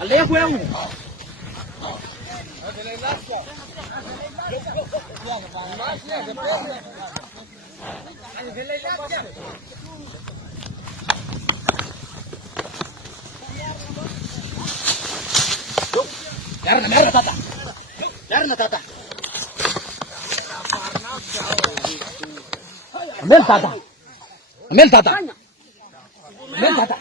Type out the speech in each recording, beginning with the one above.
Alea ko yan. Meron na tata. Meron na tata. Amel tata. Amel tata. Amel tata.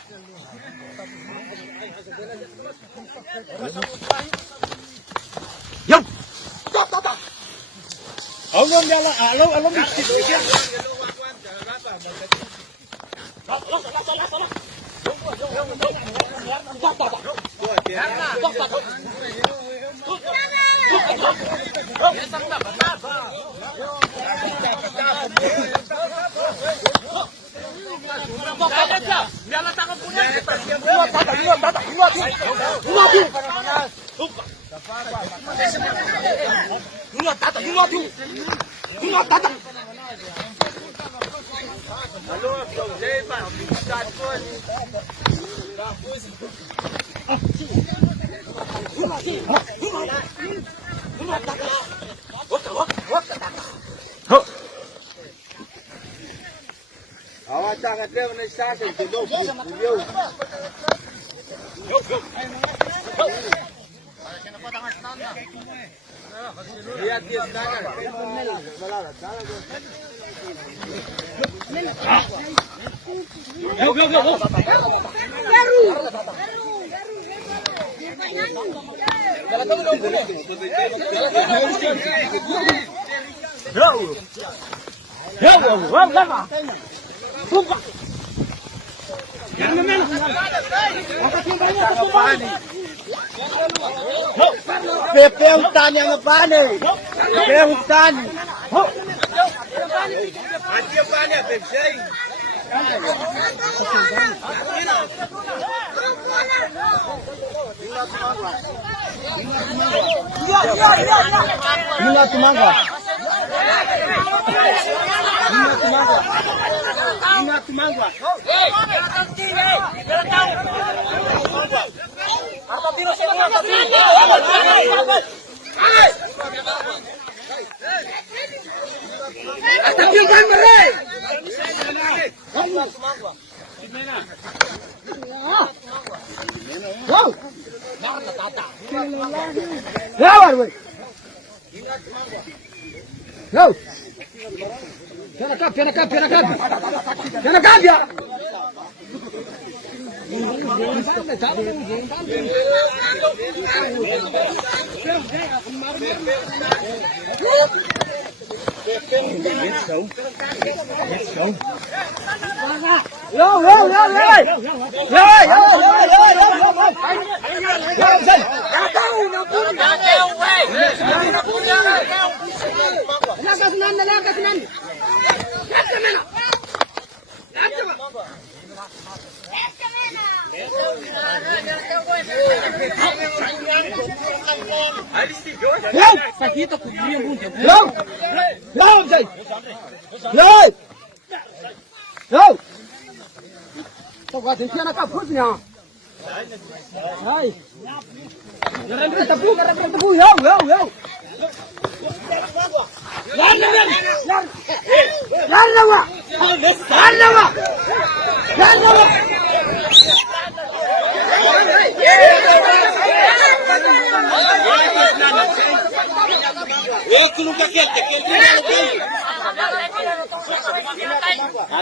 Yo. Stop tata. Alom ya Allah, alom dikit. Stop tata. Stop tata. Awak jangan dia menyesal hidup beliau. Lihat dia sekarang. Pepe hutan yang apa nih? Pepe hutan. Mati apa nih Pepe? Bunga semangka. Ingat semangka.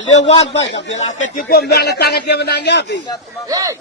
Lewat baik, bila kecil menang tangan dia menanggapi. Hey!